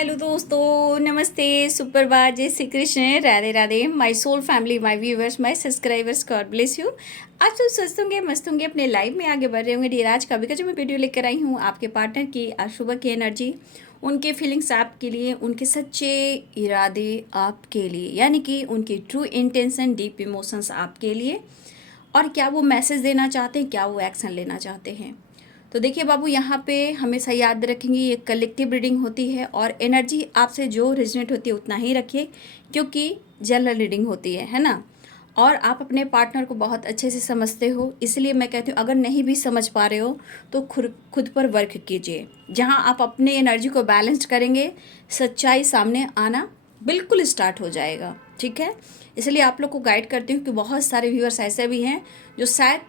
Hello दोस्तों, नमस्ते, सुप्रभात, जय Shri Krishna, Radhe Radhe, my soul family, my viewers, my subscribers, God bless you. आप सब स्वस्थ होंगे, मस्त होंगे, अपने लाइफ में आगे बढ़ रहे होंगे। ढेर आज का जो मैं वीडियो लेकर आई हूँ आपके पार्टनर की आज सुबह की एनर्जी, उनके फीलिंग्स आपके लिए, उनके सच्चे इरादे आपके लिए, यानी कि उनकी ट्रू इंटेंशन, डीप इमोशंस आपके लिए, और क्या वो मैसेज देना चाहते हैं, क्या वो एक्शन लेना चाहते हैं। तो देखिए बाबू, यहाँ पे हमेशा याद रखेंगे ये कलेक्टिव रीडिंग होती है और एनर्जी आपसे जो रेजोनेट होती है उतना ही रखिए, क्योंकि जनरल रीडिंग होती है ना। और आप अपने पार्टनर को बहुत अच्छे से समझते हो, इसलिए मैं कहती हूँ अगर नहीं भी समझ पा रहे हो तो खुद पर वर्क कीजिए। जहाँ आप अपने एनर्जी को बैलेंस करेंगे, सच्चाई सामने आना बिल्कुल स्टार्ट हो जाएगा। ठीक है, इसलिए आप लोग को गाइड करती हूँ कि बहुत सारे व्यूअर्स ऐसे भी हैं जो शायद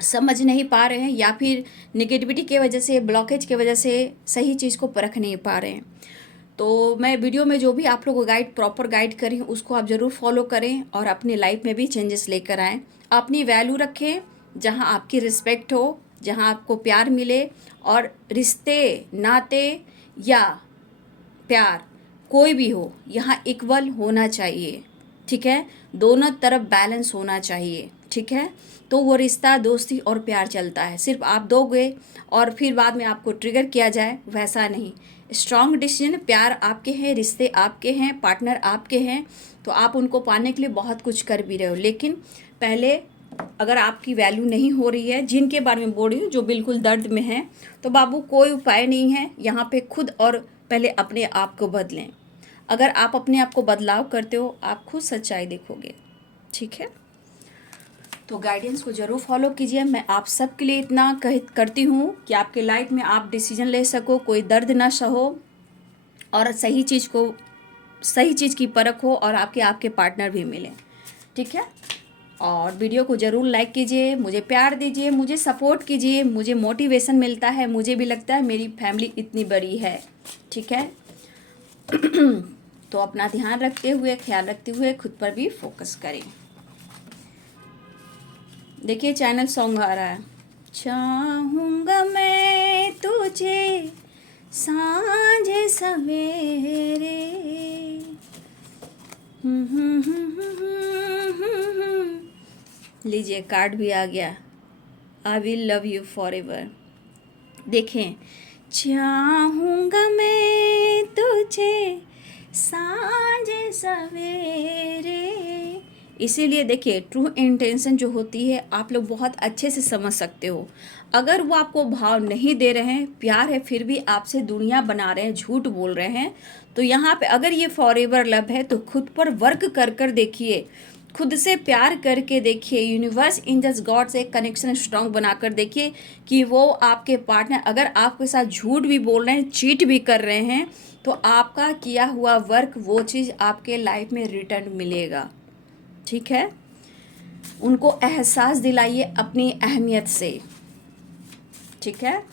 समझ नहीं पा रहे हैं, या फिर निगेटिविटी की वजह से, ब्लॉकेज की वजह से सही चीज़ को परख नहीं पा रहे हैं। तो मैं वीडियो में जो भी आप लोगों को प्रॉपर गाइड करी हूँ उसको आप ज़रूर फॉलो करें और अपनी लाइफ में भी चेंजेस लेकर आएँ। अपनी वैल्यू रखें, जहाँ आपकी रिस्पेक्ट हो, जहाँ आपको प्यार मिले, और रिश्ते नाते या प्यार कोई भी हो यहाँ इक्वल होना चाहिए। ठीक है, दोनों तरफ बैलेंस होना चाहिए। ठीक है, तो वो रिश्ता, दोस्ती और प्यार चलता है। सिर्फ आप दोगे और फिर बाद में आपको ट्रिगर किया जाए, वैसा नहीं। स्ट्रॉन्ग डिसीजन, प्यार आपके हैं, रिश्ते आपके हैं, पार्टनर आपके हैं, तो आप उनको पाने के लिए बहुत कुछ कर भी रहे हो। लेकिन पहले अगर आपकी वैल्यू नहीं हो रही है, जिनके बारे में बोल रही हूँ जो बिल्कुल दर्द में है, तो बाबू कोई उपाय नहीं है यहाँ पे। खुद और पहले अपने आप को बदलें। अगर आप अपने आप को बदलाव करते हो, आप खुद सच्चाई देखोगे। ठीक है, तो गाइडेंस को ज़रूर फॉलो कीजिए। मैं आप सबके लिए इतना करती हूँ कि आपके लाइफ में आप डिसीजन ले सको, कोई दर्द ना सहो, और सही चीज़ की परख हो, और आपके पार्टनर भी मिले। ठीक है, और वीडियो को ज़रूर लाइक कीजिए, मुझे प्यार दीजिए, मुझे सपोर्ट कीजिए, मुझे मोटिवेशन मिलता है, मुझे भी लगता है मेरी फैमिली इतनी बड़ी है। ठीक है तो अपना ध्यान रखते हुए, ख्याल रखते हुए खुद पर भी फोकस करें। देखिए चैनल सॉन्ग आ रहा है, चाहूँगा मैं तुझे सांझ सवेरे, लीजिए कार्ड भी आ गया, आई will love you for ever. देखें, चाहूँगा मैं तुझे सांझ सवेरे, इसीलिए देखिए ट्रू इंटेंशन जो होती है आप लोग बहुत अच्छे से समझ सकते हो। अगर वो आपको भाव नहीं दे रहे हैं, प्यार है, फिर भी आपसे दुनिया बना रहे हैं, झूठ बोल रहे हैं, तो यहाँ पे अगर ये फॉरएवर लव है तो खुद पर वर्क कर कर देखिए, खुद से प्यार करके देखिए, यूनिवर्स एंजल्स गॉड से कनेक्शन स्ट्रांग बनाकर देखिए कि वो आपके पार्टनर अगर आपके साथ झूठ भी बोल रहे हैं, चीट भी कर रहे हैं, तो आपका किया हुआ वर्क, वो चीज़ आपके लाइफ में रिटर्न मिलेगा। ठीक है, उनको एहसास दिलाइए अपनी अहमियत से। ठीक है,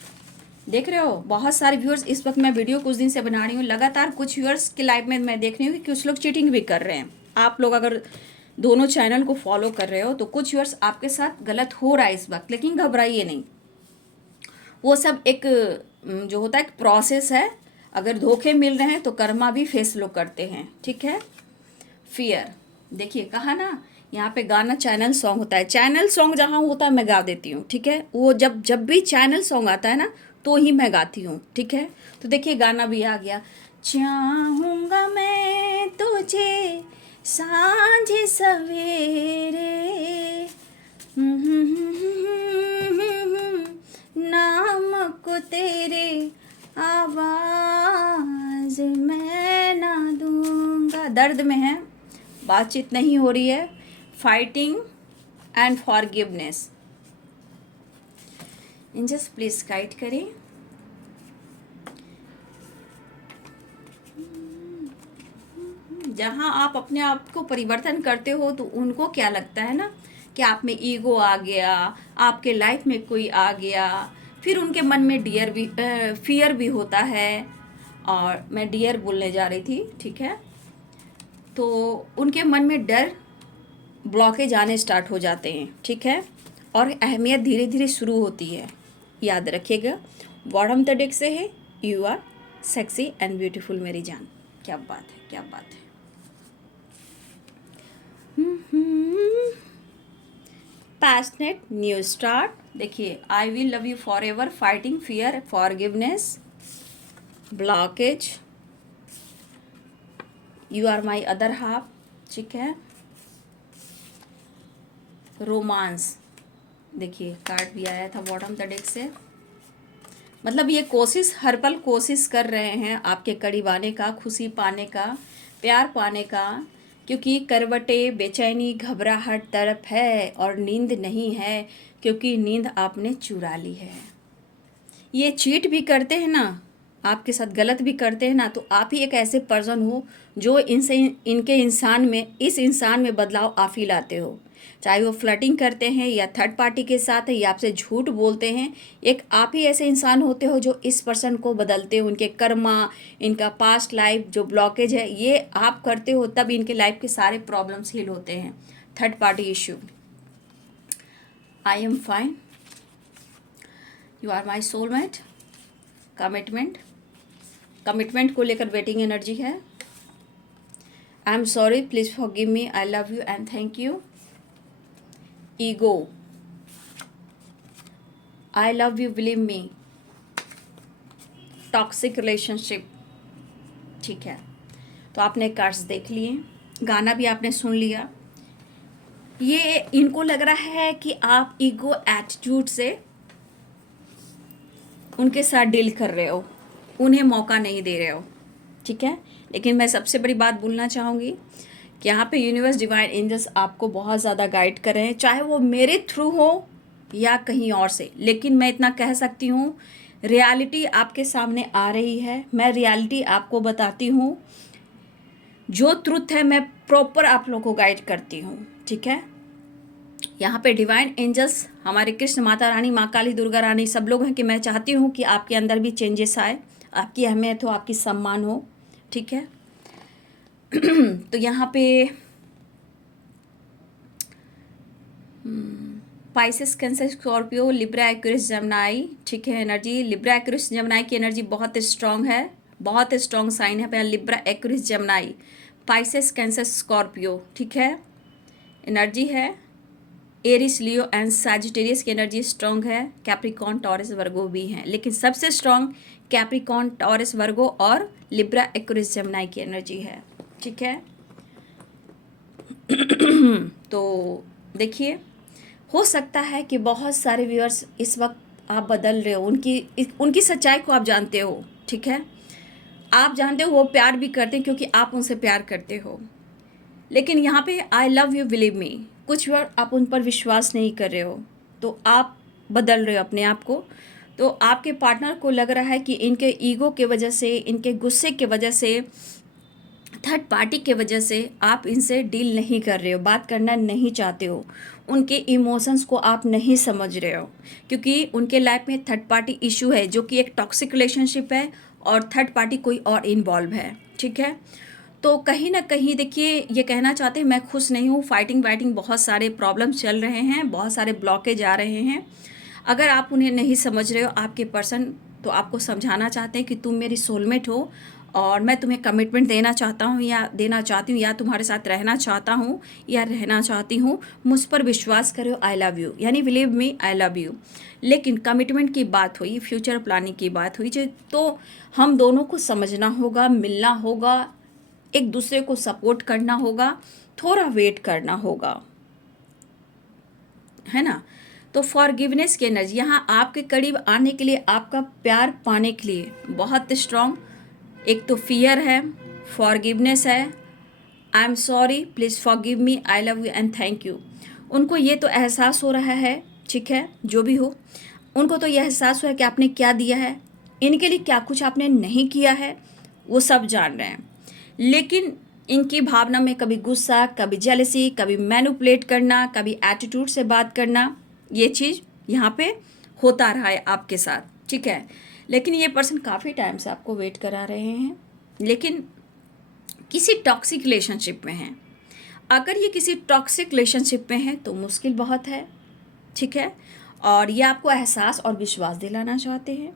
देख रहे हो बहुत सारे व्यूअर्स, इस वक्त मैं वीडियो कुछ दिन से बना रही हूँ, लगातार कुछ व्यूअर्स की लाइफ में मैं देख रही हूँ कि कुछ लोग चीटिंग भी कर रहे हैं। आप लोग अगर दोनों चैनल को फॉलो कर रहे हो तो कुछ व्यूअर्स आपके साथ गलत हो रहा है इस वक्त, लेकिन घबराइए नहीं। वो सब एक जो होता है एक प्रोसेस है। अगर धोखे मिल रहे हैं तो कर्मा भी फेस लोग करते हैं। ठीक है, फियर, देखिए कहा ना, यहाँ पे गाना चैनल सॉन्ग होता है, चैनल सॉन्ग जहाँ होता है मैं गा देती हूँ। ठीक है, वो जब भी चैनल सॉन्ग आता है ना तो ही मैं गाती हूँ। ठीक है, तो देखिए गाना भी आ गया, चाहूँगा मैं तुझे सांझ सवेरे, नाम को तेरे आवाज मैं ना दूंगा। दर्द में है, बातचीत नहीं हो रही है, fighting and forgiveness. Angels please guide करें। जहाँ आप अपने आप को परिवर्तन करते हो तो उनको क्या लगता है ना कि आप में ईगो आ गया, आपके लाइफ में कोई आ गया, फिर उनके मन में फियर भी होता है। और मैं डियर बोलने जा रही थी। ठीक है, तो उनके मन में डर, ब्लॉकेज आने स्टार्ट हो जाते हैं। ठीक है, और अहमियत धीरे धीरे शुरू होती है। याद रखिएगा, बॉटम द डेक से है you are sexy and beautiful मेरी जान। क्या बात है, क्या बात है। Passionate new start. देखिए, I will love you forever, fighting fear, forgiveness, blockage, you are my other half, ठीक है, रोमांस। देखिए कार्ड भी आया था बॉटम द डेक से। मतलब ये कोशिश, हर पल कोशिश कर रहे हैं आपके करीब आने का, खुशी पाने का, प्यार पाने का, क्योंकि करवटे, बेचैनी, घबराहट, तड़प है और नींद नहीं है, क्योंकि नींद आपने चुरा ली है। ये चीट भी करते हैं ना, आपके साथ गलत भी करते हैं ना, तो आप ही एक ऐसे पर्सन हो जो इनसे, इनके इंसान में, इस इंसान में बदलाव आप ही लाते हो। चाहे वो फ्लर्टिंग करते हैं या थर्ड पार्टी के साथ है या आपसे झूठ बोलते हैं, एक आप ही ऐसे इंसान होते हो जो इस पर्सन को बदलते हो। उनके कर्मा, इनका पास्ट लाइफ जो ब्लॉकेज है, ये आप करते हो, तब इनके लाइफ के सारे प्रॉब्लम्स हील होते हैं। Third party issue. I am fine, you are my soulmate, commitment, commitment को लेकर वेटिंग एनर्जी है। I am sorry, please forgive me, I love you and thank you, ego, I love you, believe me, toxic relationship, ठीक है। तो आपने cards देख लिए, गाना भी आपने सुन लिया। ये इनको लग रहा है कि आप ईगो एटीट्यूड से उनके साथ डील कर रहे हो, उन्हें मौका नहीं दे रहे हो, ठीक है। लेकिन मैं सबसे बड़ी बात बोलना चाहूँगी कि यहाँ पे यूनिवर्स, डिवाइन एंजल्स आपको बहुत ज़्यादा गाइड कर रहे हैं, चाहे वो मेरे थ्रू हो या कहीं और से। लेकिन मैं इतना कह सकती हूँ, रियलिटी आपके सामने आ रही है, मैं रियलिटी आपको बताती हूँ, जो ट्रुथ है मैं प्रॉपर आप लोगों को गाइड करती हूँ, ठीक है। यहाँ पे डिवाइन एंजल्स, हमारे कृष्ण, माता रानी, माँ काली, दुर्गा रानी, सब लोग हैं कि मैं चाहती हूँ कि आपके अंदर भी चेंजेस आए, आपकी अहमियत हो, आपकी सम्मान हो, ठीक है। तो यहाँ पे Pisces, cancer, Scorpio, Libra, Aquarius, Gemini, ठीक है। एनर्जी लिब्रा, एक्वेरियस, जेमिनी की एनर्जी बहुत स्ट्रांग है, बहुत स्ट्रांग साइन है पहले। Libra, Aquarius, Gemini, Pisces, cancer, Scorpio, ठीक है। एनर्जी है एरिस, लियो एंड सैजिटेरियस की एनर्जी स्ट्रांग है। कैप्रिकॉन, टॉरस, वर्गो भी हैं, लेकिन सबसे स्ट्रांग कैप्रिकॉन, टॉरस, वर्गो और लिब्रा, एक्वेरियस, जेमिनी की एनर्जी है, ठीक है। तो देखिए, हो सकता है कि बहुत सारे व्यूअर्स इस वक्त आप बदल रहे हो, उनकी सच्चाई को आप जानते हो, ठीक है। आप जानते हो वो प्यार भी करते हैं क्योंकि आप उनसे प्यार करते हो। लेकिन यहाँ पे आई लव यू, बिलीव मी, कुछ बार आप उन पर विश्वास नहीं कर रहे हो, तो आप बदल रहे हो अपने आप को। तो आपके पार्टनर को लग रहा है कि इनके ईगो के वजह से, इनके गुस्से के वजह से, थर्ड पार्टी के वजह से आप इनसे डील नहीं कर रहे हो, बात करना नहीं चाहते हो, उनके इमोशंस को आप नहीं समझ रहे हो, क्योंकि उनके लाइफ में थर्ड पार्टी इशू है जो कि एक टॉक्सिक रिलेशनशिप है और थर्ड पार्टी कोई और इन्वॉल्व है, ठीक है। तो कहीं ना कहीं देखिए, ये कहना चाहते हैं मैं खुश नहीं हूँ, फाइटिंग वाइटिंग, बहुत सारे प्रॉब्लम चल रहे हैं, बहुत सारे ब्लॉकेज आ रहे हैं। अगर आप उन्हें नहीं समझ रहे हो, आपके पर्सन, तो आपको समझाना चाहते हैं कि तुम मेरी सोलमेट हो और मैं तुम्हें कमिटमेंट देना चाहता हूँ या देना चाहती हूँ, या तुम्हारे साथ रहना चाहता हूँ या रहना चाहती हूँ, मुझ पर विश्वास करो, आई लव यू, यानी believe me, I love you. लेकिन कमिटमेंट की बात हुई, फ्यूचर प्लानिंग की बात हुई, तो हम दोनों को समझना होगा, मिलना होगा, एक दूसरे को सपोर्ट करना होगा, थोड़ा वेट करना होगा, है ना। तो फॉरगिवनेस की एनर्जी यहाँ आपके करीब आने के लिए, आपका प्यार पाने के लिए बहुत स्ट्रांग, एक तो फियर है, फॉरगिवनेस है, I am sorry, please forgive me, I love you and thank you. उनको ये तो एहसास हो रहा है, ठीक है, जो भी हो, उनको तो यह एहसास हुआ है कि आपने क्या दिया है, इनके लिए क्या कुछ आपने नहीं किया है, वो सब जान रहे हैं। लेकिन इनकी भावना में कभी गुस्सा, कभी जेलसी, कभी मैनिपुलेट करना, कभी एटीट्यूड से बात करना, ये चीज़ यहाँ पे होता रहा है आपके साथ, ठीक है। लेकिन ये पर्सन काफ़ी टाइम से आपको वेट करा रहे हैं, लेकिन किसी टॉक्सिक रिलेशनशिप में हैं। अगर ये किसी टॉक्सिक रिलेशनशिप में है तो मुश्किल बहुत है, ठीक है। और ये आपको एहसास और विश्वास दिलाना चाहते हैं,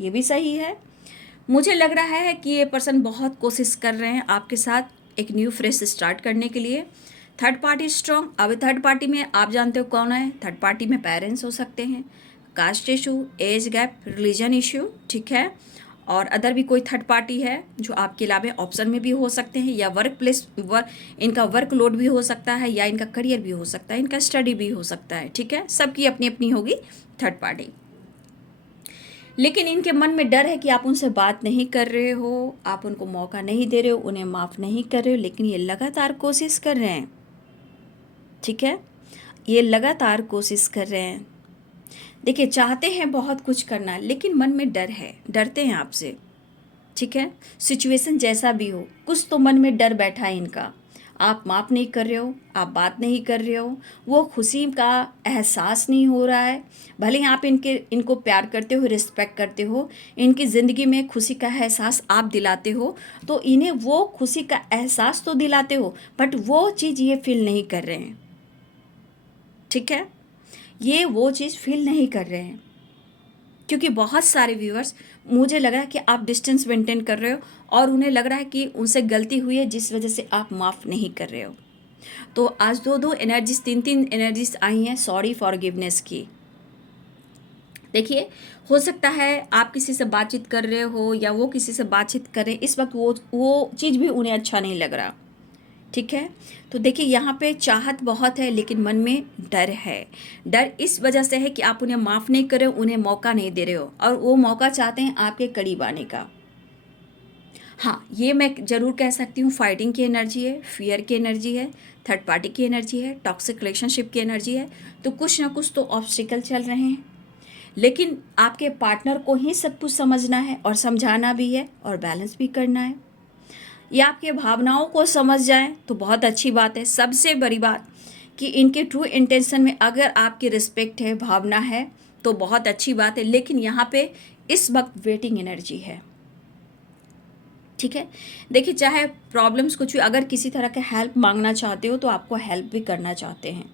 ये भी सही है। मुझे लग रहा है कि ये पर्सन बहुत कोशिश कर रहे हैं आपके साथ एक न्यू फ्रेश स्टार्ट करने के लिए। Third party strong. अब थर्ड पार्टी में आप जानते हो कौन है। थर्ड पार्टी में पेरेंट्स हो सकते हैं, caste issue, age gap, religion issue, ठीक है। और अदर भी कोई थर्ड पार्टी है जो आपके अलावा ऑप्शन में भी हो सकते हैं, या वर्क प्लेस इनका वर्कलोड भी हो सकता है, या इनका करियर भी हो सकता है, इनका स्टडी भी हो सकता है, ठीक है। सबकी अपनी अपनी होगी थर्ड पार्टी। लेकिन इनके मन में डर है कि आप उनसे बात नहीं कर रहे हो, आप उनको मौका नहीं दे रहे हो, उन्हें माफ़ नहीं कर रहे हो, लेकिन ये लगातार कोशिश कर रहे हैं, ठीक है। ये लगातार कोशिश कर रहे हैं। देखिए, चाहते हैं बहुत कुछ करना, लेकिन मन में डर है, डरते हैं आपसे, ठीक है। सिचुएशन जैसा भी हो, कुछ तो मन में डर बैठा है इनका। आप माफ़ नहीं कर रहे हो, आप बात नहीं कर रहे हो, वो खुशी का एहसास नहीं हो रहा है। भले ही आप इनको प्यार करते हो, रिस्पेक्ट करते हो, इनकी ज़िंदगी में खुशी का एहसास आप दिलाते हो, तो इन्हें वो खुशी का एहसास तो दिलाते हो, बट वो चीज़ ये फील नहीं कर रहे हैं, ठीक है। ये वो चीज़ फील नहीं कर रहे हैं, क्योंकि बहुत सारे व्यूअर्स, मुझे लग रहा है कि आप डिस्टेंस मेंटेन कर रहे हो, और उन्हें लग रहा है कि उनसे गलती हुई है जिस वजह से आप माफ़ नहीं कर रहे हो। तो आज दो दो एनर्जीज, तीन तीन एनर्जीज आई हैं सॉरी फॉरगिवनेस की। देखिए, हो सकता है आप किसी से बातचीत कर रहे हो, या वो किसी से बातचीत कर रहे हैं, इस वक्त वो चीज़ भी उन्हें अच्छा नहीं लग रहा, ठीक है। तो देखिए, यहाँ पे चाहत बहुत है, लेकिन मन में डर है। डर इस वजह से है कि आप उन्हें माफ़ नहीं कर रहे हो, उन्हें मौका नहीं दे रहे हो, और वो मौका चाहते हैं आपके करीब आने का। हाँ, ये मैं ज़रूर कह सकती हूँ, फाइटिंग की एनर्जी है, फियर की एनर्जी है, थर्ड पार्टी की एनर्जी है, टॉक्सिक रिलेशनशिप की एनर्जी है। तो कुछ ना कुछ तो ऑब्स्टिकल चल रहे हैं, लेकिन आपके पार्टनर को ही सब कुछ समझना है, और समझाना भी है, और बैलेंस भी करना है। ये आपके भावनाओं को समझ जाएं तो बहुत अच्छी बात है। सबसे बड़ी बात कि इनके ट्रू इंटेंशन में अगर आपकी रिस्पेक्ट है, भावना है, तो बहुत अच्छी बात है। लेकिन यहाँ पे इस वक्त वेटिंग एनर्जी है, ठीक है। देखिए, चाहे प्रॉब्लम्स कुछ भी, अगर किसी तरह का हेल्प मांगना चाहते हो तो आपको हेल्प भी करना चाहते हैं,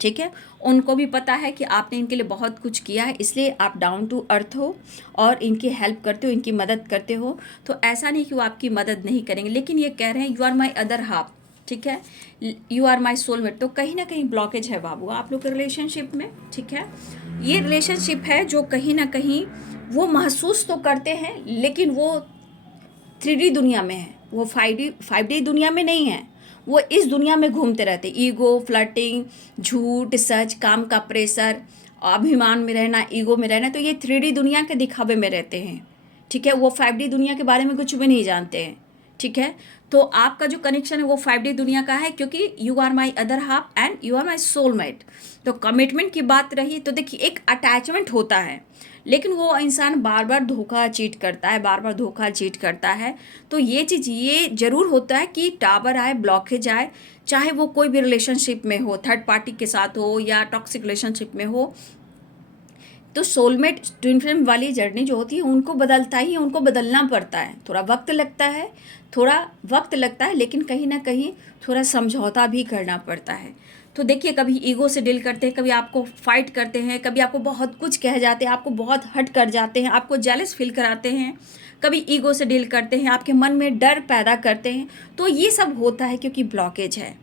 ठीक है। उनको भी पता है कि आपने इनके लिए बहुत कुछ किया है, इसलिए आप डाउन टू अर्थ हो और इनकी हेल्प करते हो, इनकी मदद करते हो। तो ऐसा नहीं कि वो आपकी मदद नहीं करेंगे, लेकिन ये कह रहे हैं you are my other half, ठीक है, यू आर माई सोलमेट। तो कहीं ना कहीं ब्लॉकेज है बाबू आप लोग के रिलेशनशिप में, ठीक है। ये रिलेशनशिप है जो कहीं ना कहीं वो महसूस तो करते हैं, लेकिन वो 3D दुनिया में है, वो 5D दुनिया में नहीं है। वो इस दुनिया में घूमते रहते, ईगो, फ्लर्टिंग, झूठ, सच, काम का प्रेशर, अभिमान में रहना, ईगो में रहना। तो ये 3D दुनिया के दिखावे में रहते हैं, ठीक है। वो 5D दुनिया के बारे में कुछ भी नहीं जानते हैं, ठीक है। तो आपका जो कनेक्शन है वो 5D दुनिया का है, क्योंकि you are my other half and you are my soulmate. तो कमिटमेंट की बात रही तो देखिए, एक अटैचमेंट होता है, लेकिन वो इंसान बार बार धोखा चीट करता है, बार बार धोखा चीट करता है। तो ये चीज़ ये ज़रूर होता है कि टावर आए, ब्लॉकेज आए, चाहे वो कोई भी रिलेशनशिप में हो, थर्ड पार्टी के साथ हो या टॉक्सिक रिलेशनशिप में हो। तो सोलमेट ट्विन फ्लेम वाली जर्नी जो होती है उनको बदलता ही है, उनको बदलना पड़ता है, थोड़ा वक्त लगता है, थोड़ा वक्त लगता है, लेकिन कहीं ना कहीं थोड़ा समझौता भी करना पड़ता है। तो देखिए, कभी ईगो से डील करते हैं, कभी आपको फाइट करते हैं, कभी आपको बहुत कुछ कह जाते हैं, आपको बहुत हर्ट कर जाते हैं, आपको जेलस फील कराते हैं, कभी ईगो से डील करते हैं, आपके मन में डर पैदा करते हैं। तो ये सब होता है क्योंकि ब्लॉकेज है।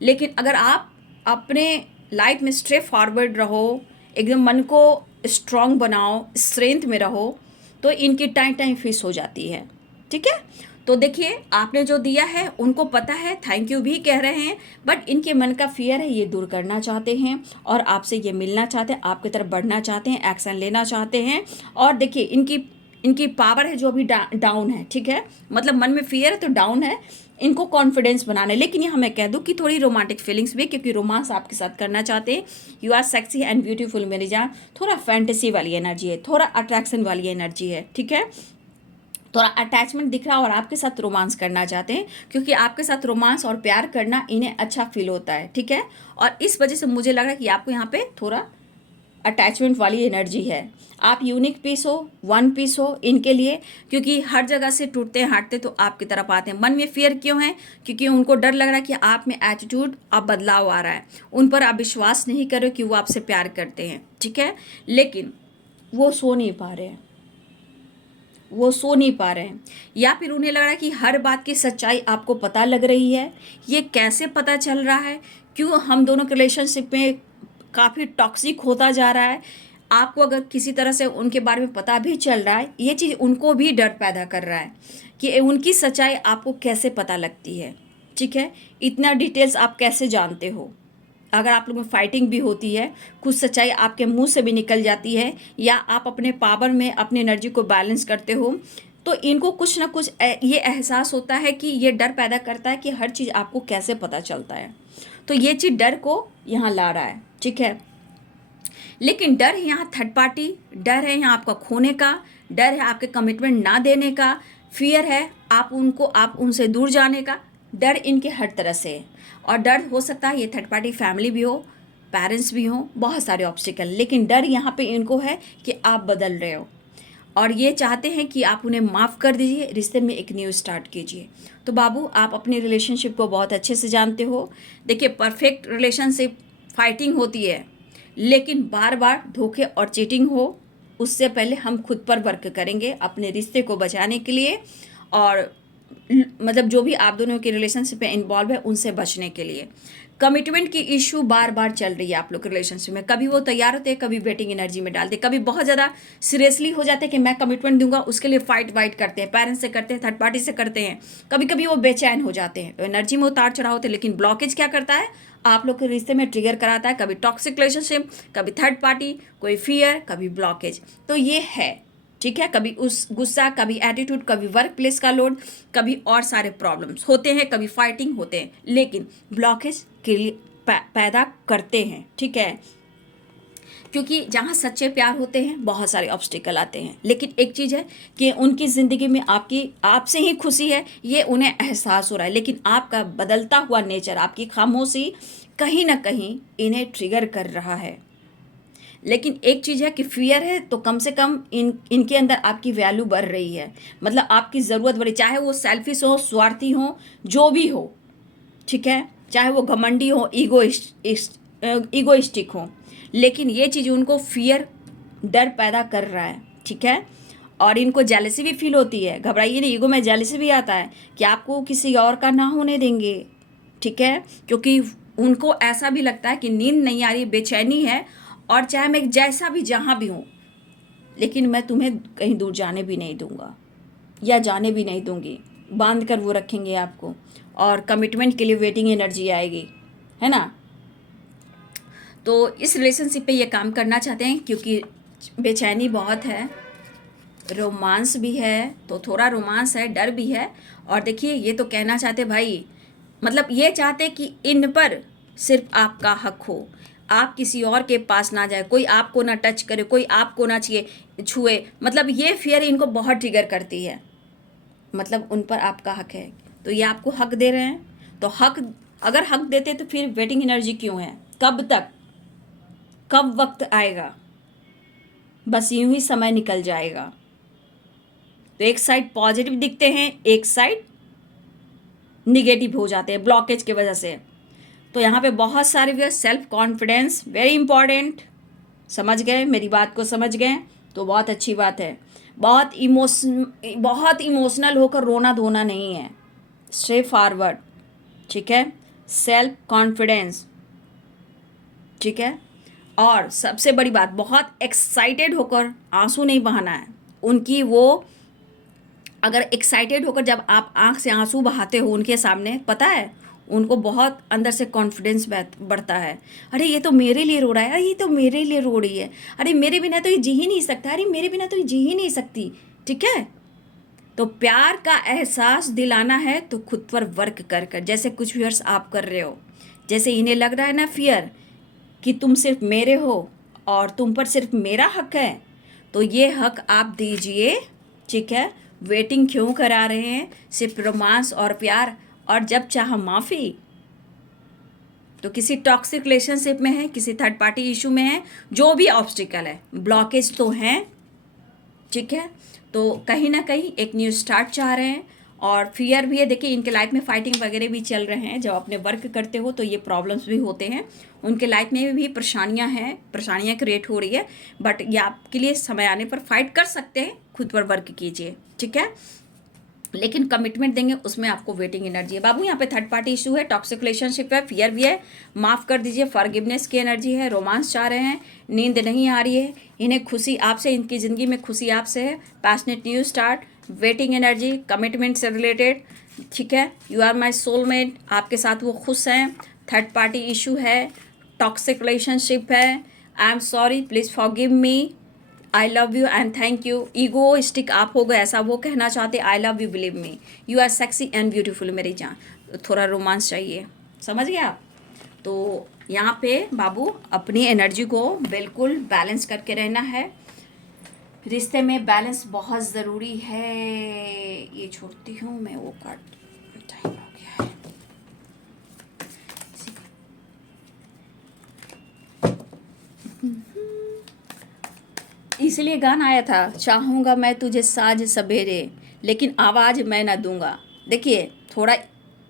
लेकिन अगर आप अपने लाइफ में स्ट्रेट फॉरवर्ड रहो, एकदम मन को स्ट्रांग बनाओ, स्ट्रेंथ में रहो, तो इनकी टाइम टाइम फिश हो जाती है, ठीक है। तो देखिए, आपने जो दिया है उनको पता है, थैंक यू भी कह रहे हैं, बट इनके मन का फियर है, ये दूर करना चाहते हैं, और आपसे ये मिलना चाहते हैं, आपकी तरफ बढ़ना चाहते हैं, एक्शन लेना चाहते हैं। और देखिए, इनकी पावर है जो अभी डाउन है, ठीक है। मतलब मन में फियर है तो डाउन है, इनको कॉन्फिडेंस बनाना है। लेकिन यहाँ मैं कह दूँ कि थोड़ी रोमांटिक फीलिंग्स भी, क्योंकि रोमांस आपके साथ करना चाहते हैं। You are sexy and beautiful मेरी जान। थोड़ा फैंटेसी वाली एनर्जी है, थोड़ा अट्रैक्शन वाली एनर्जी है, ठीक है। थोड़ा अटैचमेंट दिख रहा है, और आपके साथ रोमांस करना चाहते हैं, क्योंकि आपके साथ रोमांस और प्यार करना इन्हें अच्छा फील होता है, ठीक है। और इस वजह से मुझे लग रहा है कि आपको यहाँ पे थोड़ा अटैचमेंट वाली एनर्जी है। आप यूनिक पीस हो, वन पीस हो इनके लिए, क्योंकि हर जगह से टूटते हैं, हारते तो आपकी तरफ आते हैं। मन में फियर क्यों है? क्योंकि उनको डर लग रहा है कि आप में एटीट्यूड, अब बदलाव आ रहा है, उन पर आप विश्वास नहीं कर रहे हो कि वो आपसे प्यार करते हैं, ठीक है। लेकिन वो सो नहीं पा रहे हैं, वो सो नहीं पा रहे हैं, या फिर उन्हें लग रहा है कि हर बात की सच्चाई आपको पता लग रही है। ये कैसे पता चल रहा है, क्यों हम दोनों के रिलेशनशिप में काफ़ी टॉक्सिक होता जा रहा है। आपको अगर किसी तरह से उनके बारे में पता भी चल रहा है, ये चीज़ उनको भी डर पैदा कर रहा है कि उनकी सच्चाई आपको कैसे पता लगती है। ठीक है, इतना डिटेल्स आप कैसे जानते हो। अगर आप लोगों में फाइटिंग भी होती है, कुछ सच्चाई आपके मुंह से भी निकल जाती है, या आप अपने पावर में अपनी एनर्जी को बैलेंस करते हो, तो इनको कुछ ना कुछ ये एहसास होता है कि ये डर पैदा करता है कि हर चीज़ आपको कैसे पता चलता है। तो ये चीज़ डर को यहाँ ला रहा है। ठीक है, लेकिन डर है यहाँ थर्ड पार्टी, डर है यहाँ आपका खोने का, डर है आपके कमिटमेंट ना देने का, फियर है आप उनसे दूर जाने का। डर इनके हर तरह से है, और डर हो सकता है ये थर्ड पार्टी फैमिली भी हो, पेरेंट्स भी हो, बहुत सारे ऑब्स्टिकल, लेकिन डर यहाँ पे इनको है कि आप बदल रहे हो, और ये चाहते हैं कि आप उन्हें माफ़ कर दीजिए, रिश्ते में एक न्यू स्टार्ट कीजिए। तो बाबू, आप अपनी रिलेशनशिप को बहुत अच्छे से जानते हो। देखिए, परफेक्ट रिलेशनशिप फाइटिंग होती है, लेकिन बार बार धोखे और चीटिंग हो, उससे पहले हम खुद पर वर्क करेंगे अपने रिश्ते को बचाने के लिए, और मतलब जो भी आप दोनों के रिलेशनशिप में इन्वॉल्व है उनसे बचने के लिए। कमिटमेंट की इशू बार बार चल रही है आप लोग के रिलेशनशिप में। कभी वो तैयार होते हैं, कभी वेटिंग एनर्जी में डालते हैं, कभी बहुत ज़्यादा सीरियसली हो जाते हैं कि मैं कमिटमेंट दूंगा, उसके लिए फाइट वाइट करते हैं, पेरेंट्स से करते हैं, थर्ड पार्टी से करते हैं। कभी कभी वो बेचैन हो जाते हैं, तो एनर्जी में उतार चढ़ाव होते हैं। लेकिन ब्लॉकेज क्या करता है, आप लोग के रिश्ते में ट्रिगर कराता है, कभी टॉक्सिक रिलेशनशिप, कभी थर्ड पार्टी, कोई फियर, कभी ब्लॉकेज। तो ये है, ठीक है, कभी उस गुस्सा, कभी एटीट्यूड, कभी वर्क प्लेस का लोड, कभी और सारे प्रॉब्लम्स होते हैं, कभी फाइटिंग होते हैं, लेकिन ब्लॉकेज के लिए पैदा करते हैं। ठीक है, क्योंकि जहाँ सच्चे प्यार होते हैं बहुत सारे ऑब्स्टिकल आते हैं, लेकिन एक चीज़ है कि उनकी ज़िंदगी में आपसे ही खुशी है, ये उन्हें एहसास हो रहा है। लेकिन आपका बदलता हुआ नेचर, आपकी खामोशी कहीं ना कहीं इन्हें ट्रिगर कर रहा है। लेकिन एक चीज़ है कि फियर है, तो कम से कम इनके अंदर आपकी वैल्यू बढ़ रही है, मतलब आपकी ज़रूरत बढ़ी, चाहे वो सेल्फिश हो, स्वार्थी हो, जो भी हो। ठीक है, चाहे वो घमंडी हो, ईगोइस्टिक हो, लेकिन ये चीज़ उनको फियर, डर पैदा कर रहा है। ठीक है, और इनको जेलसी भी फील होती है। घबराइए नहीं, ईगो में जेलसी भी आता है कि आपको किसी और का ना होने देंगे। ठीक है, क्योंकि उनको ऐसा भी लगता है कि नींद नहीं आ रही, बेचैनी है, और चाहे मैं जैसा भी जहाँ भी हूँ, लेकिन मैं तुम्हें कहीं दूर जाने भी नहीं दूंगा, या जाने भी नहीं दूंगी, बांध कर वो रखेंगे आपको, और कमिटमेंट के लिए वेटिंग एनर्जी आएगी, है ना। तो इस रिलेशनशिप पे ये काम करना चाहते हैं, क्योंकि बेचैनी बहुत है, रोमांस भी है, तो थोड़ा रोमांस है, डर भी है। और देखिए, ये तो कहना चाहते भाई, मतलब ये चाहते कि इन पर सिर्फ आपका हक हो, आप किसी और के पास ना जाए, कोई आपको ना टच करे, कोई आपको ना छुए। मतलब ये फियर इनको बहुत ट्रिगर करती है, मतलब उन पर आपका हक है, तो ये आपको हक दे रहे हैं। तो हक, अगर हक देते तो फिर वेटिंग एनर्जी क्यों है, कब तक, कब वक्त आएगा, बस यूं ही समय निकल जाएगा। तो एक साइड पॉजिटिव दिखते हैं, एक साइड निगेटिव हो जाते हैं ब्लॉकेज की वजह से। तो यहाँ पे बहुत सारे भी सेल्फ कॉन्फिडेंस वेरी इंपॉर्टेंट। समझ गए, मेरी बात को समझ गए तो बहुत अच्छी बात है। बहुत इमोशनल होकर रोना धोना नहीं है, स्ट्रेट फॉरवर्ड। ठीक है, सेल्फ कॉन्फिडेंस। ठीक है, और सबसे बड़ी बात, बहुत एक्साइटेड होकर आंसू नहीं बहाना है। उनकी वो, अगर एक्साइटेड होकर जब आप आंख से आंसू बहाते हो उनके सामने, पता है उनको बहुत अंदर से कॉन्फिडेंस बढ़ता है। अरे ये तो मेरे लिए रो रहा है, अरे ये तो मेरे लिए रो रही है, अरे मेरे बिना तो ये जी ही नहीं सकता, अरे मेरे बिना तो ये जी ही नहीं सकती। ठीक है, तो प्यार का एहसास दिलाना है तो खुद पर वर्क कर कर, जैसे कुछ व्यूअर्स आप कर रहे हो। जैसे इन्हें लग रहा है ना फियर कि तुम सिर्फ मेरे हो और तुम पर सिर्फ मेरा हक है, तो ये हक आप दीजिए। ठीक है, वेटिंग क्यों करा रहे हैं, सिर्फ रोमांस और प्यार, और जब चाह माफ़ी। तो किसी टॉक्सिक रिलेशनशिप में है, किसी थर्ड पार्टी इशू में है, जो भी ऑब्स्टिकल है, ब्लॉकेज तो हैं। ठीक है, तो कहीं ना कहीं एक न्यू स्टार्ट चाह रहे हैं, और फियर भी है। देखिए, इनके लाइफ में फाइटिंग वगैरह भी चल रहे हैं। जब अपने वर्क करते हो तो ये प्रॉब्लम्स भी होते हैं, उनके लाइफ में भी परेशानियां क्रिएट हो रही है, बट ये आपके लिए समय आने पर फाइट कर सकते हैं, खुद पर वर्क कीजिए, ठीक है। लेकिन कमिटमेंट देंगे उसमें आपको वेटिंग एनर्जी है बाबू। यहाँ पे थर्ड पार्टी इशू है, टॉक्सिक रिलेशनशिप है, फियर भी है, माफ़ कर दीजिए, फॉरगिवनेस की एनर्जी है, रोमांस चाह रहे हैं, नींद नहीं आ रही है, इन्हें खुशी आपसे, इनकी ज़िंदगी में खुशी आपसे है, passionate new start, waiting energy, commitment से रिलेटेड, ठीक है। यू आर माई सोलमेट, आपके साथ वो खुश हैं। थर्ड पार्टी इशू है, टॉक्सिक रिलेशनशिप है, I am sorry, please forgive me, I love you and thank you. Egoistic आप हो गए, ऐसा वो कहना चाहते, I love you, believe me, you are sexy and beautiful मेरी जान। थोड़ा रोमांस चाहिए, समझ गया आप। तो यहाँ पे बाबू अपनी एनर्जी को बिल्कुल बैलेंस करके रहना है। रिश्ते में बैलेंस बहुत ज़रूरी है। ये छोड़ती हूँ मैं, वो कार्ड टाइम हो गया है। इसलिए गाना आया था, चाहूँगा मैं तुझे साँझ सवेरे लेकिन आवाज़ मैं ना दूंगा। देखिए थोड़ा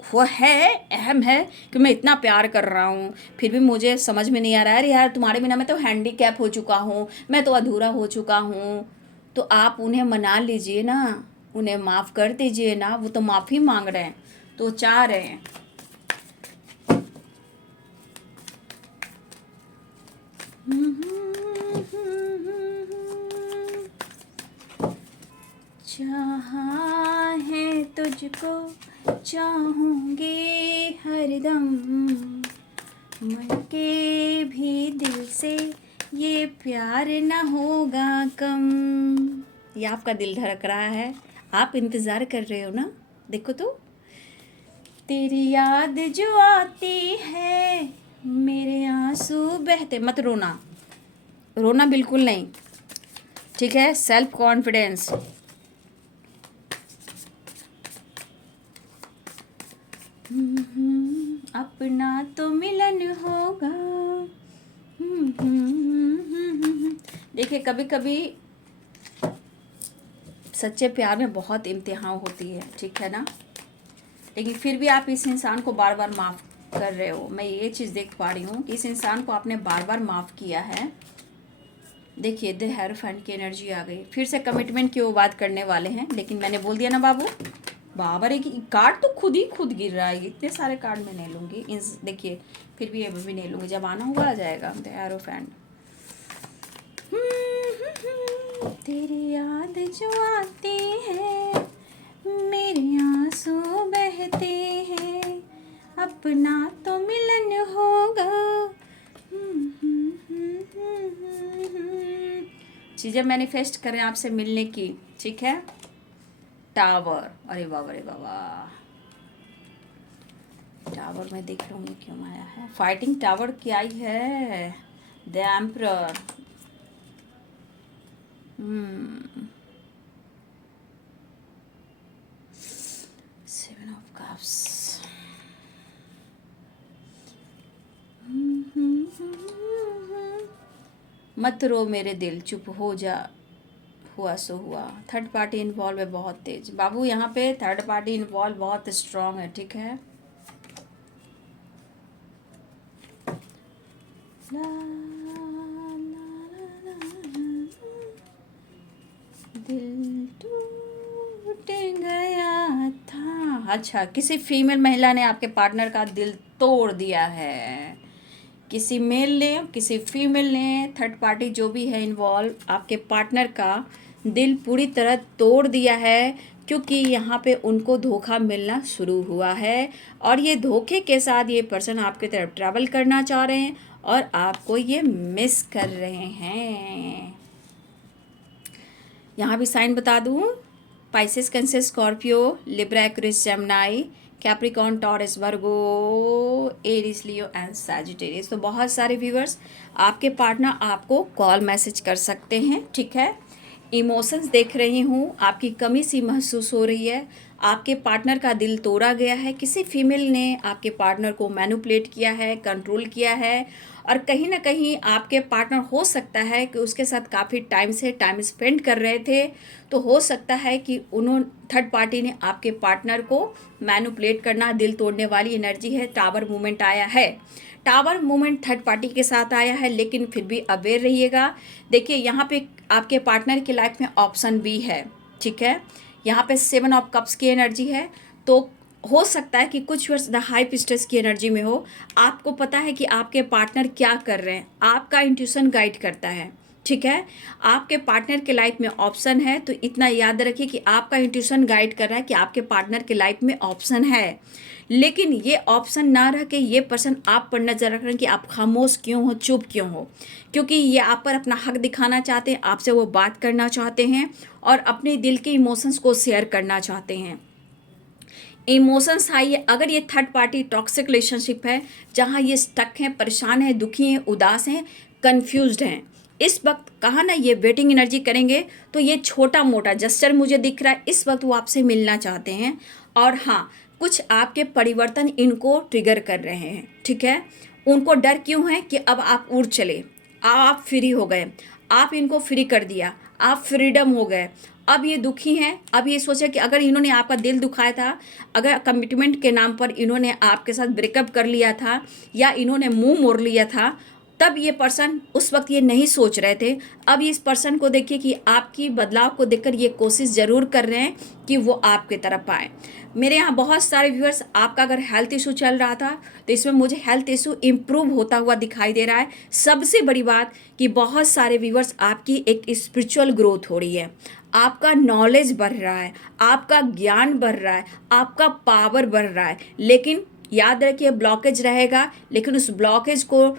वो है, अहम है कि मैं इतना प्यार कर रहा हूँ फिर भी मुझे समझ में नहीं आ रहा है, अरे यार तुम्हारे बिना मैं तो हैंडीकैप हो चुका हूँ, मैं तो अधूरा हो चुका हूँ। तो आप उन्हें मना लीजिए ना, उन्हें माफ़ कर दीजिए ना, वो तो माफ़ी मांग रहे हैं, तो चाह रहे हैं। चाहा है तुझको चाहूँगी हरदम, मन के भी दिल से ये प्यार न होगा कम। ये आपका दिल धड़क रहा है, आप इंतज़ार कर रहे हो ना। देखो तो, तेरी याद जो आती है मेरे आंसू बहते। मत रोना, रोना बिल्कुल नहीं, ठीक है। सेल्फ कॉन्फिडेंस, अपना तो मिलन होगा। देखिए कभी कभी सच्चे प्यार में बहुत इम्तिहान होती है, ठीक है ना, लेकिन फिर भी आप इस इंसान को बार बार माफ़ कर रहे हो। मैं ये चीज़ देख पा रही हूँ कि इस इंसान को आपने बार बार माफ़ किया है। देखिए द हेरोफेंट की एनर्जी आ गई, फिर से कमिटमेंट की वो बात करने वाले हैं, लेकिन मैंने बोल दिया ना बाबू, बाबर एक कार्ड तो खुद गिर रहा है, इतने सारे कार्ड मैं नहीं लूँगी। देखिए फिर भी ये भी नहीं लूँगी, जब आना होगा आ जाएगा द हेरोफेंट। तेरी याद जो आती है मेरे आंसू बहते हैं, अपना तो मिलन होगा। चीज़ें मैनिफेस्ट करें आपसे मिलने की, ठीक है। टावर, अरे बाबा रे बाबा, टावर में देख लूँगी क्यों आया है। फाइटिंग टावर की आई है, the emperor. Seven of cups. मत रो मेरे दिल, चुप हो जा, हुआ सो हुआ। थर्ड पार्टी इन्वॉल्व है बहुत तेज बाबू, यहाँ पे थर्ड पार्टी इन्वॉल्व बहुत स्ट्रांग है, ठीक है। दिल टूट गया था, अच्छा किसी फीमेल महिला ने आपके पार्टनर का दिल तोड़ दिया है। किसी मेल ने, किसी फीमेल ने, थर्ड पार्टी जो भी है इन्वॉल्व, आपके पार्टनर का दिल पूरी तरह तोड़ दिया है, क्योंकि यहाँ पे उनको धोखा मिलना शुरू हुआ है और ये धोखे के साथ ये पर्सन आपकी तरफ ट्रैवल करना चाह रहे हैं और आपको ये मिस कर रहे हैं। यहाँ भी साइन बता दूँ, Pisces, cancer, Scorpio, Libra, Aquarius, Gemini, Capricorn, taurus, Virgo, Aries, Leo and Sagittarius. तो बहुत सारे व्यूअर्स, आपके पार्टनर आपको कॉल मैसेज कर सकते हैं, ठीक है। इमोशंस देख रही हूँ, आपकी कमी सी महसूस हो रही है, आपके पार्टनर का दिल तोड़ा गया है, किसी फीमेल ने आपके पार्टनर को मैनिपुलेट किया है, कंट्रोल किया है और कहीं ना कहीं आपके पार्टनर हो सकता है कि उसके साथ काफ़ी टाइम से टाइम स्पेंड कर रहे थे, तो हो सकता है कि उन्होंने, थर्ड पार्टी ने आपके पार्टनर को मैनिपुलेट करना, दिल तोड़ने वाली एनर्जी है। टावर मूवमेंट आया है, टावर मूवमेंट थर्ड पार्टी के साथ आया है, लेकिन फिर भी अवेयर रहिएगा। देखिए यहाँ पे आपके पार्टनर की लाइफ में ऑप्शन भी है, ठीक है। यहाँ पे 7 ऑफ कप्स की एनर्जी है, तो हो सकता है कि कुछ वर्ष द हाई पिस्टस की एनर्जी में हो। आपको पता है कि आपके पार्टनर क्या कर रहे हैं, आपका इंट्यूशन गाइड करता है, ठीक है। आपके पार्टनर के लाइफ में ऑप्शन है, तो इतना याद रखिए कि आपका इंट्यूशन गाइड कर रहा है कि आपके पार्टनर के लाइफ में ऑप्शन है। लेकिन ये ऑप्शन ना रह के ये पर्सन आप पर नजर रख रहे हैं कि आप खामोश क्यों हो, चुप क्यों हो, क्योंकि ये आप पर अपना हक दिखाना चाहते हैं, आपसे वो बात करना चाहते हैं और अपने दिल के इमोशंस को शेयर करना चाहते हैं। इमोशंस हाई है। अगर ये थर्ड पार्टी टॉक्सिक रिलेशनशिप है जहाँ ये स्टक हैं, परेशान हैं, दुखी हैं, उदास हैं, कंफ्यूज्ड हैं, इस वक्त कहा ना ये वेटिंग एनर्जी करेंगे, तो ये छोटा मोटा जस्चर मुझे दिख रहा है, इस वक्त वो आपसे मिलना चाहते हैं। और हाँ, कुछ आपके परिवर्तन इनको ट्रिगर कर रहे हैं, ठीक है। उनको डर क्यों है कि अब आप उड़ चले, आप फ्री हो गए, आप इनको फ्री कर दिया, आप फ्रीडम हो गए। अब ये दुखी हैं, अब ये सोचा कि अगर इन्होंने आपका दिल दुखाया था, अगर कमिटमेंट के नाम पर इन्होंने आपके साथ ब्रेकअप कर लिया था या इन्होंने मुंह मोड़ लिया था, तब ये पर्सन उस वक्त ये नहीं सोच रहे थे। अब इस पर्सन को देखिए कि आपकी बदलाव को देखकर ये कोशिश ज़रूर कर रहे हैं कि वो आपके तरफ आए। मेरे यहाँ बहुत सारे व्यूअर्स, आपका अगर हेल्थ इशू चल रहा था तो इसमें मुझे हेल्थ इशू इम्प्रूव होता हुआ दिखाई दे रहा है। सबसे बड़ी बात कि बहुत सारे व्यूअर्स, आपकी एक स्पिरिचुअल ग्रोथ हो रही है, आपका नॉलेज बढ़ रहा है, आपका ज्ञान बढ़ रहा है, आपका पावर बढ़ रहा है। लेकिन याद रखिए ब्लॉकेज रहेगा, लेकिन उस ब्लॉकेज को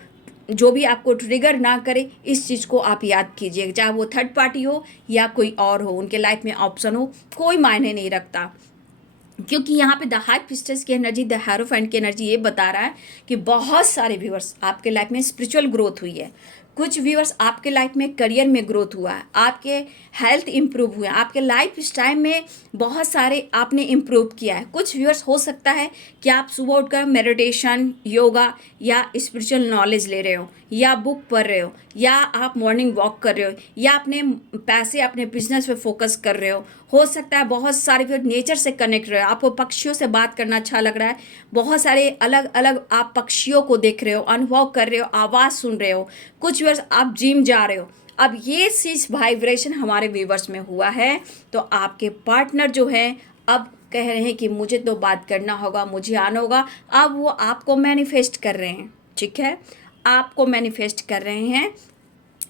जो भी आपको ट्रिगर ना करे, इस चीज़ को आप याद कीजिए, चाहे वो थर्ड पार्टी हो या कोई और हो, उनके लाइफ में ऑप्शन हो, कोई मायने नहीं रखता। क्योंकि यहाँ पे द हाई पिस्टस की एनर्जी, द हेरोफेंट की एनर्जी ये बता रहा है कि बहुत सारे व्यूअर्स आपके लाइफ में स्पिरिचुअल ग्रोथ हुई है, कुछ व्यूअर्स आपके लाइफ में करियर में ग्रोथ हुआ है, आपके हेल्थ इंप्रूव हुए, आपके लाइफ स्टाइल में बहुत सारे आपने इम्प्रूव किया है। कुछ व्यूअर्स हो सकता है कि आप सुबह उठकर मेडिटेशन, योगा या स्पिरिचुअल नॉलेज ले रहे हो, या बुक पढ़ रहे हो, या आप मॉर्निंग वॉक कर रहे हो, या अपने पैसे अपने बिजनेस पे फोकस कर रहे हो सकता है बहुत सारे व्यूअर्स नेचर से कनेक्ट रहे हो, आपको पक्षियों से बात करना अच्छा लग रहा है, बहुत सारे अलग अलग आप पक्षियों को देख रहे हो, अनुभव कर रहे हो, आवाज़ सुन रहे हो, कुछ व्यूअर्स आप जिम जा रहे हो। अब ये चीज़ वाइब्रेशन हमारे व्यूअर्स में हुआ है, तो आपके पार्टनर जो है अब कह रहे हैं कि मुझे तो बात करना होगा, मुझे आना होगा। अब वो आपको मैनिफेस्ट कर रहे हैं, ठीक है, आपको मैनिफेस्ट कर रहे हैं।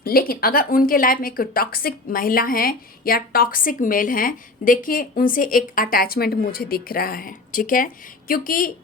लेकिन अगर उनके लाइफ में एक टॉक्सिक महिला है या टॉक्सिक मेल हैं, देखिए उनसे एक अटैचमेंट मुझे दिख रहा है, ठीक है, क्योंकि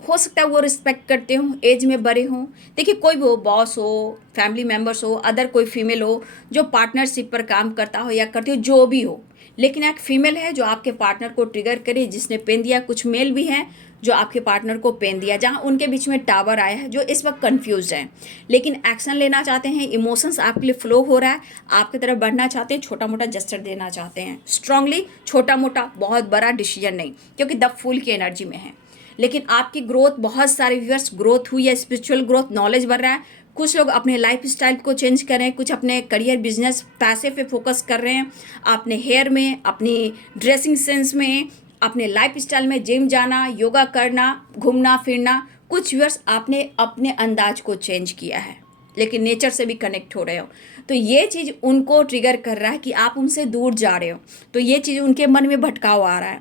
हो सकता है वो रिस्पेक्ट करते हों, एज में बड़े हों। देखिए कोई भी हो, बॉस हो, फैमिली मेम्बर्स हो, अदर कोई फीमेल हो जो पार्टनरशिप पर काम करता हो या करती हो, जो भी हो, लेकिन एक फीमेल है जो आपके पार्टनर को ट्रिगर करे, जिसने पेन दिया। कुछ मेल भी हैं जो आपके पार्टनर को पेन दिया, जहाँ उनके बीच में टावर आया है, जो इस वक्त कंफ्यूज हैं, लेकिन एक्शन लेना चाहते हैं, इमोशंस आपके लिए फ्लो हो रहा है, आपकी तरफ बढ़ना चाहते हैं, छोटा मोटा जस्टर देना चाहते हैं स्ट्रांगली, छोटा मोटा, बहुत बड़ा डिसीजन नहीं, क्योंकि द फूल की एनर्जी में है। लेकिन आपकी ग्रोथ, बहुत सारे व्यूअर्स ग्रोथ हुई है, स्पिरिचुअल ग्रोथ, नॉलेज बढ़ रहा है। कुछ लोग अपने लाइफ स्टाइल को चेंज कर रहे हैं, कुछ अपने करियर, बिजनेस, पैसे पे फोकस कर रहे हैं, अपने हेयर में, अपनी ड्रेसिंग सेंस में, अपने लाइफ स्टाइल में, जिम जाना, योगा करना, घूमना फिरना। कुछ व्यूअर्स आपने अपने अंदाज को चेंज किया है, लेकिन नेचर से भी कनेक्ट हो रहे हो, तो ये चीज़ उनको ट्रिगर कर रहा है कि आप उनसे दूर जा रहे हो, तो ये चीज़ उनके मन में भटकाव आ रहा है।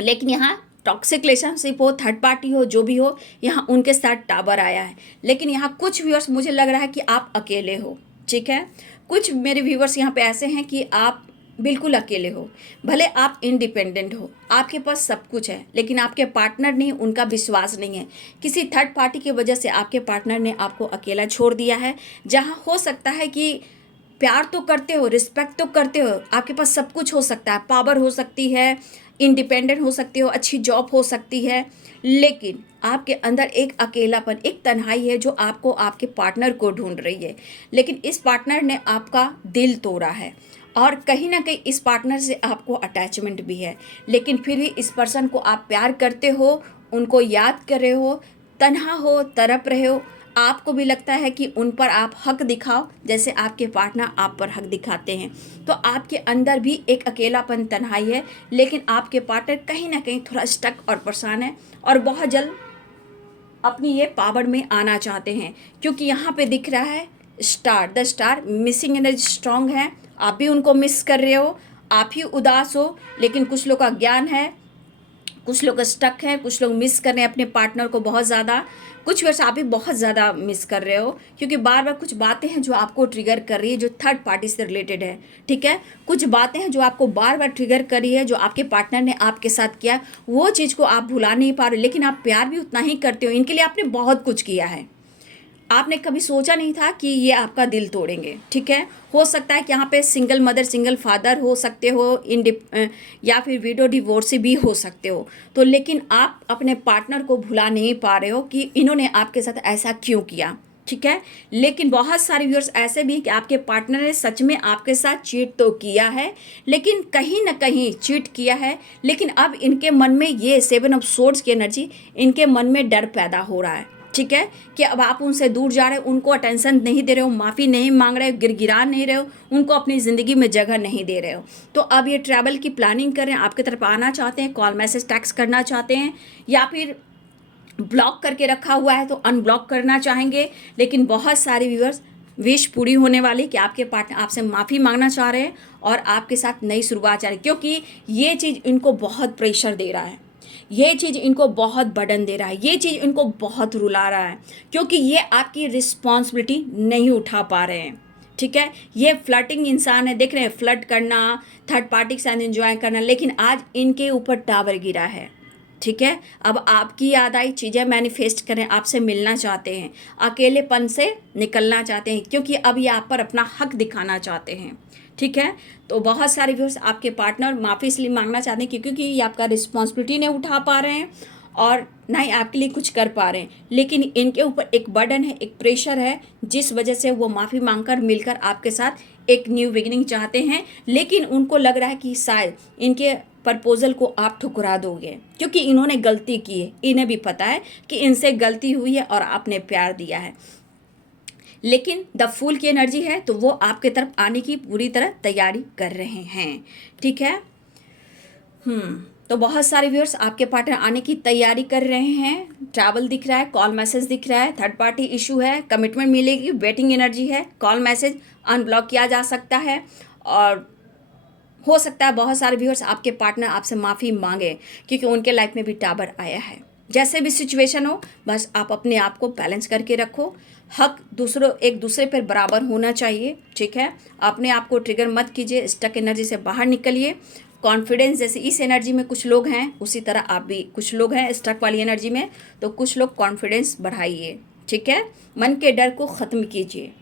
लेकिन यहाँ टॉक्सिक रिलेशनशिप हो, थर्ड पार्टी हो, जो भी हो, यहाँ उनके साथ टावर आया है। लेकिन यहाँ कुछ व्यूअर्स मुझे लग रहा है कि आप अकेले हो, ठीक है। कुछ मेरे व्यूअर्स यहाँ पे ऐसे हैं कि आप बिल्कुल अकेले हो, भले आप इंडिपेंडेंट हो, आपके पास सब कुछ है, लेकिन आपके पार्टनर नहीं, उनका विश्वास नहीं है, किसी थर्ड पार्टी की वजह से आपके पार्टनर ने आपको अकेला छोड़ दिया है। जहाँ हो सकता है कि प्यार तो करते हो, रिस्पेक्ट तो करते हो, आपके पास सब कुछ हो सकता है, पावर हो सकती है, इंडिपेंडेंट हो सकते हो, अच्छी जॉब हो सकती है, लेकिन आपके अंदर एक अकेलापन, एक तन्हाई है जो आपको आपके पार्टनर को ढूंढ रही है। लेकिन इस पार्टनर ने आपका दिल तोड़ा है और कहीं ना कहीं इस पार्टनर से आपको अटैचमेंट भी है, लेकिन फिर भी इस पर्सन को आप प्यार करते हो, उनको याद कर रहे हो, तन्हा हो, तड़प रहे हो, आपको भी लगता है कि उन पर आप हक दिखाओ जैसे आपके पार्टनर आप पर हक दिखाते हैं। तो आपके अंदर भी एक अकेलापन, तन्हाई है, लेकिन आपके पार्टनर कहीं ना कहीं थोड़ा स्टक और परेशान है और बहुत जल्द अपनी ये पावर में आना चाहते हैं, क्योंकि यहाँ पे दिख रहा है star, the star missing energy strong है। आप भी उनको मिस कर रहे हो, आप ही उदास हो, लेकिन कुछ लोग का ज्ञान है, कुछ लोग स्टक है, कुछ लोग मिस कर रहे हैं अपने पार्टनर को बहुत ज़्यादा। कुछ वर्ष आप भी बहुत ज़्यादा मिस कर रहे हो, क्योंकि बार बार कुछ बातें हैं जो आपको ट्रिगर कर रही है, जो थर्ड पार्टी से रिलेटेड है। ठीक है, कुछ बातें हैं जो आपको बार बार ट्रिगर कर रही है, जो आपके पार्टनर ने आपके साथ किया, वो चीज़ को आप भुला नहीं पा रहे हो, लेकिन आप प्यार भी उतना ही करते हो। इनके लिए आपने बहुत कुछ किया है, आपने कभी सोचा नहीं था कि ये आपका दिल तोड़ेंगे। ठीक है, हो सकता है कि यहाँ पे सिंगल मदर सिंगल फादर हो सकते हो, या फिर विडो डिवोर्सी भी हो सकते हो। तो लेकिन आप अपने पार्टनर को भुला नहीं पा रहे हो कि इन्होंने आपके साथ ऐसा क्यों किया। ठीक है, लेकिन बहुत सारे व्यूअर्स ऐसे भी कि आपके पार्टनर ने सच में आपके साथ चीट तो किया है, लेकिन कहीं ना कहीं चीट किया है, लेकिन अब इनके मन में ये 7 ऑफ सोर्ड्स की एनर्जी, इनके मन में डर पैदा हो रहा है। ठीक है, कि अब आप उनसे दूर जा रहे हो, उनको अटेंशन नहीं दे रहे हो, माफ़ी नहीं मांग रहे हो, गिड़गिड़ा नहीं रहे हो, उनको अपनी ज़िंदगी में जगह नहीं दे रहे हो। तो अब ये ट्रैवल की प्लानिंग कर रहे हैं, आपकी तरफ आना चाहते हैं, कॉल मैसेज टैक्स करना चाहते हैं, या फिर ब्लॉक करके रखा हुआ है तो अनब्लॉक करना चाहेंगे। लेकिन बहुत सारे व्यूअर्स विश पूरी होने वाली कि आपके पार्टनर आपसे माफ़ी मांगना चाह रहे हैं और आपके साथ नई शुरुआत चाह रहे हैं, क्योंकि ये चीज़ इनको बहुत प्रेशर दे रहा है, ये चीज़ इनको बहुत बर्डन दे रहा है, ये चीज़ इनको बहुत रुला रहा है, क्योंकि ये आपकी रिस्पॉन्सिबिलिटी नहीं उठा पा रहे हैं। ठीक है, ये फ्लर्टिंग इंसान है, देख रहे हैं, फ्लर्ट करना, थर्ड पार्टी के साथ एंजॉय करना, लेकिन आज इनके ऊपर टावर गिरा है। ठीक है, अब आपकी याद आई, चीज़ें मैनिफेस्ट करें, आपसे मिलना चाहते हैं, अकेलेपन से निकलना चाहते हैं, क्योंकि अब ये आप पर अपना हक दिखाना चाहते हैं। ठीक है, तो बहुत सारे व्यूअर्स आपके पार्टनर माफ़ी इसलिए मांगना चाहते हैं क्योंकि ये आपका रिस्पॉन्सिबिलिटी नहीं उठा पा रहे हैं और ना ही आपके लिए कुछ कर पा रहे हैं, लेकिन इनके ऊपर एक बर्डन है, एक प्रेशर है, जिस वजह से वो माफ़ी मांगकर मिलकर आपके साथ एक न्यू बिगिनिंग चाहते हैं। लेकिन उनको लग रहा है कि शायद इनके प्रपोजल को आप ठुकरा दोगे, क्योंकि इन्होंने गलती की है, इन्हें भी पता है कि इनसे गलती हुई है और आपने प्यार दिया है। लेकिन द फूल की एनर्जी है, तो वो आपके तरफ आने की पूरी तरह तैयारी कर रहे हैं। ठीक है, तो बहुत सारे व्यूअर्स आपके पार्टनर आने की तैयारी कर रहे हैं। ट्रैवल दिख रहा है, कॉल मैसेज दिख रहा है, थर्ड पार्टी इशू है, कमिटमेंट मिलेगी, वेटिंग एनर्जी है, कॉल मैसेज अनब्लॉक किया जा सकता है, और हो सकता है बहुत सारे व्यूअर्स आपके पार्टनर आपसे माफ़ी मांगे, क्योंकि उनके लाइफ में भी टावर आया है। जैसे भी सिचुएशन हो, बस आप अपने आप को बैलेंस करके रखो, हक एक दूसरे पर बराबर होना चाहिए। ठीक है, अपने आप को ट्रिगर मत कीजिए, स्टक एनर्जी से बाहर निकलिए। कॉन्फिडेंस, जैसे इस एनर्जी में कुछ लोग हैं, उसी तरह आप भी कुछ लोग हैं स्टक वाली एनर्जी में, तो कुछ लोग कॉन्फिडेंस बढ़ाइए। ठीक है, मन के डर को ख़त्म कीजिए।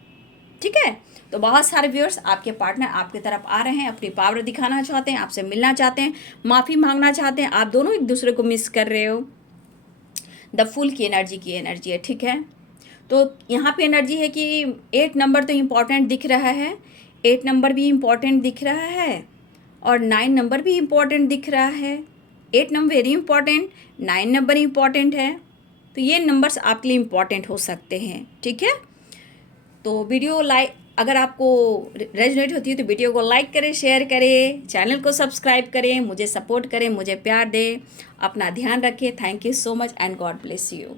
ठीक है, तो बहुत सारे व्यूअर्स आपके पार्टनर आपकी तरफ आ रहे हैं, अपनी पावर दिखाना चाहते हैं, आपसे मिलना चाहते हैं, माफ़ी मांगना चाहते हैं, आप दोनों एक दूसरे को मिस कर रहे हो। द फुल की एनर्जी है। ठीक है, तो यहाँ पे एनर्जी है कि 8 नंबर तो इम्पॉर्टेंट दिख रहा है, 8 नंबर भी इम्पॉर्टेंट दिख रहा है, और 9 नंबर भी इम्पॉर्टेंट दिख रहा है। 8 number very important, 9 number important है, तो ये नंबर्स आपके लिए इम्पॉर्टेंट हो सकते हैं। ठीक है, तो वीडियो लाइक, अगर आपको रेजोनेट होती है तो वीडियो को लाइक करें, शेयर करें, चैनल को सब्सक्राइब करें, मुझे सपोर्ट करें, मुझे प्यार दें, अपना ध्यान रखें। Thank you so much and God bless you.